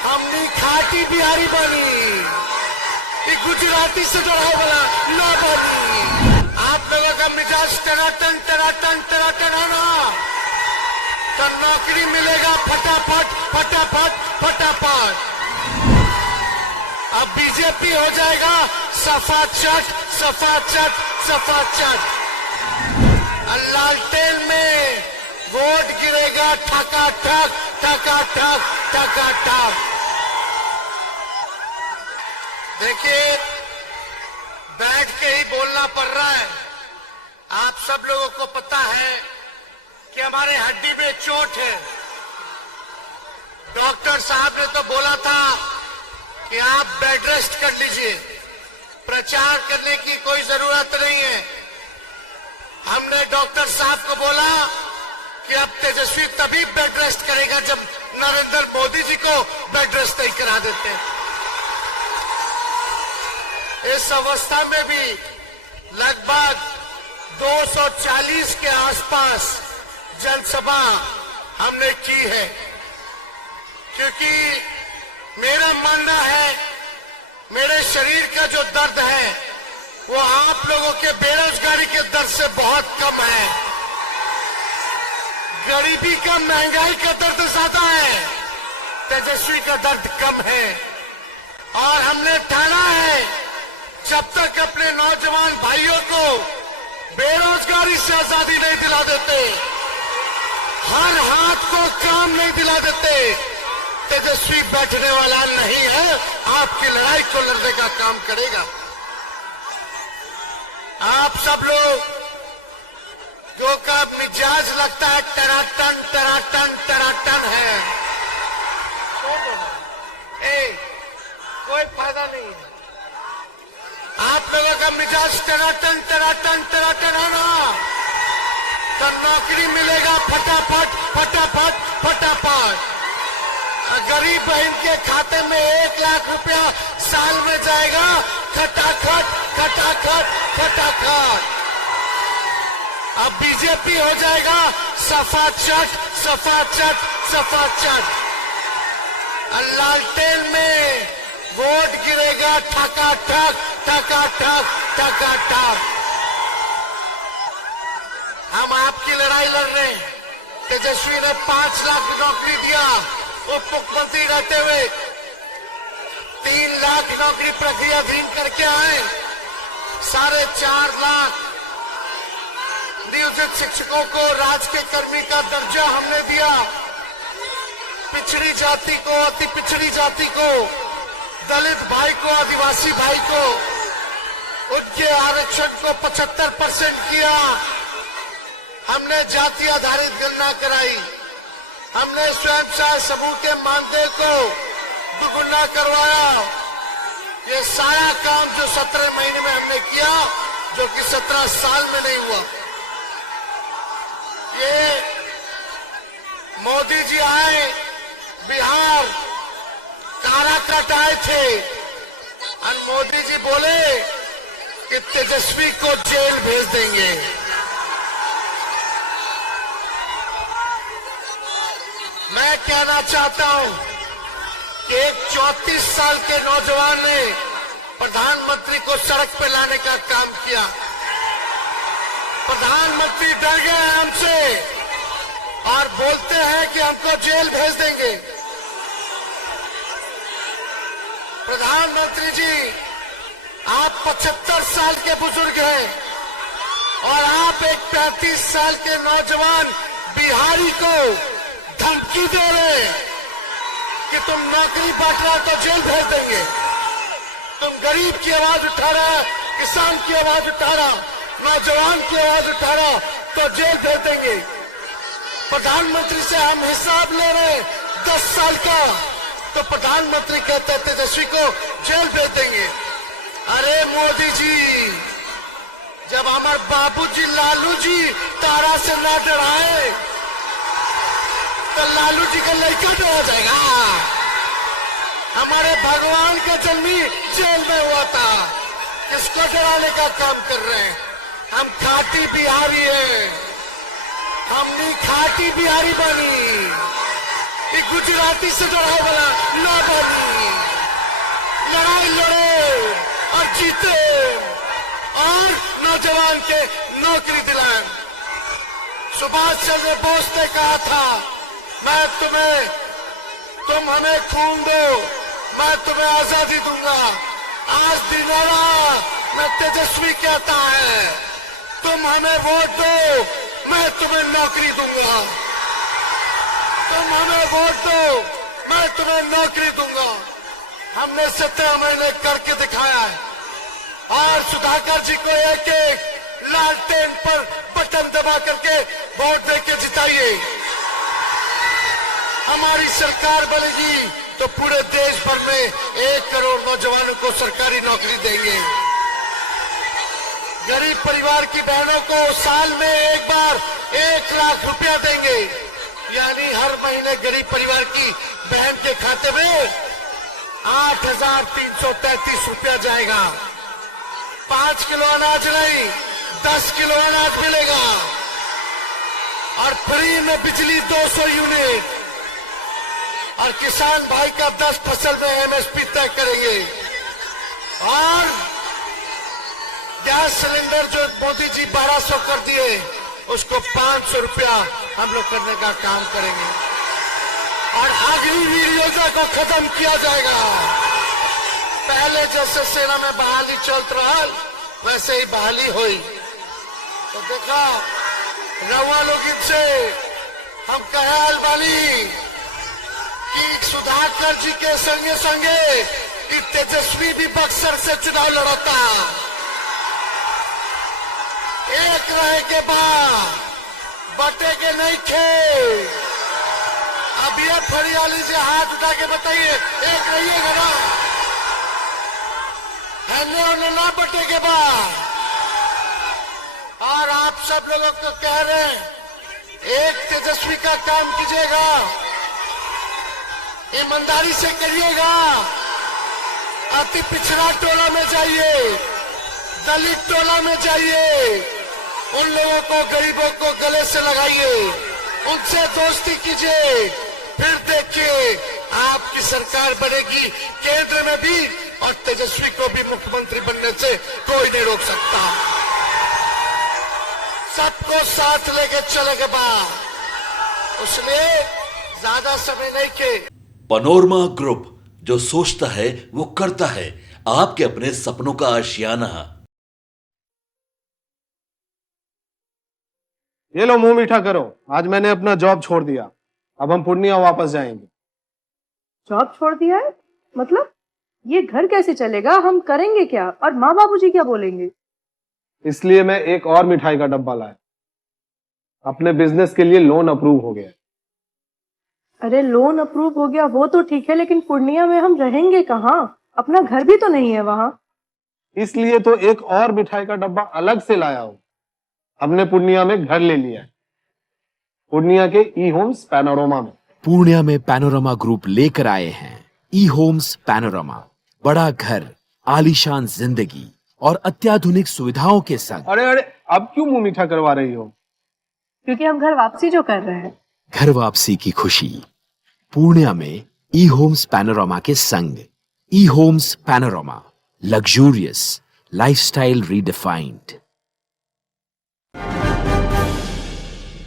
हमनी खाटी बिहारी बनी, गुजराती से डराए वाला न बनी। आप लोगों का मिजाज टनाटन टनाटन टनाटन है ना, तो नौकरी मिलेगा फटाफट फटाफट फटाफट। अब बीजेपी हो जाएगा सफा चट सफा चट सफा चट। लालटेन में वोट गिरेगा ठका ठक ठका ठक ठका ठक। देखिए, बैठ के ही बोलना पड़ रहा है। आप सब लोगों को पता है कि हमारे हड्डी में चोट है। डॉक्टर साहब ने तो बोला था कि आप बेड रेस्ट कर लीजिए, प्रचार करने की कोई जरूरत नहीं है। हमने डॉक्टर साहब को बोला कि अब तेजस्वी तभी बेड रेस्ट करेगा जब नरेंद्र मोदी जी को बेड रेस्ट नहीं करा देते। इस अवस्था में भी लगभग 240 के आसपास जनसभा हमने की है, क्योंकि मेरा मानना है मेरे शरीर का जो दर्द है वो आप लोगों के बेरोजगारी के दर्द से बहुत कम है। गरीबी का, महंगाई का दर्द ज्यादा है, तेजस्वी का दर्द कम है। और हमने ठाना है जब तक अपने नौजवान भाइयों को बेरोजगारी से आजादी नहीं दिला देते, हर हाथ को काम नहीं दिला देते, तेजस्वी बैठने वाला नहीं है। आपकी लड़ाई को लड़ने का काम करेगा। आप सब लोग जो का मिजाज लगता है टनाटन टनाटन टनाटन है, कोई फायदा नहीं है। आप लोगों का मिजाज टनाटन टनाटन टनाटन है ना, तो नौकरी मिलेगा फटाफट फटाफट फटाफट। गरीब बहन के खाते में 1 लाख रुपया साल में जाएगा, खटाखट खटाखट खटाखट। अब बीजेपी हो जाएगा सफा चट सफा चट सफा चट। लालटेन में वोट गिरेगा ठका ठक ठका ठक ठका ठक। हम आपकी लड़ाई लड़ रहे हैं। तेजस्वी ने 5 लाख नौकरी दिया उप मुख्यमंत्री रहते हुए, 3 लाख नौकरी प्रक्रियाधीन करके आए, 4.5 लाख नियोजित शिक्षकों को राज के कर्मी का दर्जा हमने दिया। पिछड़ी जाति को, अति पिछड़ी जाति को, दलित भाई को, आदिवासी भाई को, उनके आरक्षण को 75% किया। हमने जाति आधारित गणना कराई। हमने स्वयं सहायता समूह के मानदेय को दुगुना करवाया। ये सारा काम जो 17 महीने में हमने किया, जो कि 17 साल में नहीं हुआ। ये मोदी जी आए, बिहार काराकाट आए थे और मोदी जी बोले कि तेजस्वी को जेल भेज देंगे। मैं कहना चाहता हूं कि एक 34 साल के नौजवान ने प्रधानमंत्री को सड़क पे लाने का काम किया। प्रधानमंत्री डर गए हमसे और बोलते हैं कि हमको जेल भेज देंगे। प्रधानमंत्री जी, आप 75 साल के बुजुर्ग हैं और आप एक 35 साल के नौजवान बिहारी को धमकी दे रहे कि तुम नौकरी बांट रहा तो जेल भेज देंगे। तुम गरीब की आवाज उठा रहा, किसान की आवाज उठा रहा, नौजवान की आवाज उठा रहा तो जेल भेज देंगे। प्रधानमंत्री से हम हिसाब ले रहे 10 साल का, तो प्रधानमंत्री कहते हैं तेजस्वी को जेल भेज देंगे। अरे मोदी जी, जब हमारे बाबूजी लालू जी तारा से ना डराए तो लालू जी का लड़का डरा जाएगा। हमारे भगवान का जन्मी जेल में हुआ था, किसको डराने का काम कर रहे हैं? हम खाटी बिहारी हैं, हमने खाटी बिहारी बनी, गुजराती से डराए वाला न बनी। लड़ाई लड़े और जीते और नौजवान के नौकरी दिलाएं। सुभाष चंद्र बोस ने कहा था, तुम हमें खून दो, मैं तुम्हें आजादी दूंगा। आज दिनारा मैं तेजस्वी कहता है, तुम हमें वोट दो, मैं तुम्हें नौकरी दूंगा। तुम हमें वोट दो, मैं तुम्हें नौकरी दूंगा। हमने 17 महीने करके दिखाया है और सुधाकर जी को एक एक लालटेन पर बटन दबा करके वोट देके जिताइए। हमारी सरकार बनेगी तो पूरे देश भर में 1 करोड़ नौजवानों को सरकारी नौकरी देंगे। गरीब परिवार की बहनों को साल में एक बार 1 लाख रुपया देंगे, यानी हर महीने गरीब परिवार की बहन के खाते में 8,333 रुपया जाएगा। 5 किलो अनाज नहीं, 10 किलो अनाज मिलेगा और फ्री में बिजली 200 यूनिट और किसान भाई का 10 फसल में एमएसपी तय करेंगे। और गैस सिलेंडर जो मोदी जी 1200 कर दिए, उसको 500 रुपया हम लोग करने का काम करेंगे। और अग्निवीर योजना को खत्म किया जाएगा। पहले जैसे सेना में बहाली चलत रहा, वैसे ही बहाली हुई। तो देखा रउआ लोग इनसे हम कहे अलबानी कि सुधाकर जी के संगे संगे कि तेजस्वी भी बक्सर से चुनाव लड़ता। एक रहे के बाद बटे के नहीं खे। अब ये फरियाली से हाथ उठा के बताइए, एक रहिएगा ना? हमने उन्हें ना बटे के बाद। और आप सब लोगों को कह रहे हैं, एक तेजस्वी का काम कीजिएगा, ईमानदारी से करिएगा। अति पिछड़ा टोला में जाइए, दलित टोला में जाइए, उन लोगों को, गरीबों को गले से लगाइए, उनसे दोस्ती कीजिए। फिर देखिए आपकी सरकार बनेगी केंद्र में भी, और तेजस्वी को भी मुख्यमंत्री बनने से कोई नहीं रोक सकता। सबको साथ लेके चलेगा बाद, उसलिए ज्यादा समय नहीं के। पैनोरमा ग्रुप, जो सोचता है वो करता है। आपके अपने सपनों का आशियाना। ये लो मुंह मीठा करो, आज मैंने अपना जॉब छोड़ दिया। अब हम पूर्णिया वापस जाएंगे। जॉब छोड़ दिया है? मतलब ये घर कैसे चलेगा? हम करेंगे क्या? और माँ बाबूजी क्या बोलेंगे? इसलिए मैं एक और मिठाई का डब्बा लाया। अपने बिजनेस के लिए लोन अप्रूव हो गया। अरे लोन अप्रूव हो गया वो तो ठीक है, लेकिन पूर्णिया में हम रहेंगे कहाँ? अपना घर भी तो नहीं है वहाँ। इसलिए तो एक और मिठाई का डब्बा अलग से लाया हूँ। हमने पूर्णिया में घर ले लिया है, पूर्णिया के ई होम्स पैनोरमा में। पूर्णिया में पैनोरमा ग्रुप लेकर आए हैं ई होम्स पैनोरमा। बड़ा घर, आलीशान जिंदगी और अत्याधुनिक सुविधाओं के संग। अरे अब क्यों मुंह मीठा करवा रही हो? क्योंकि हम घर वापसी जो कर रहे हैं। घर वापसी की खुशी पूर्णिया में ई होम्स पैनोरमा के संग। E homes panorama, luxurious lifestyle redefined.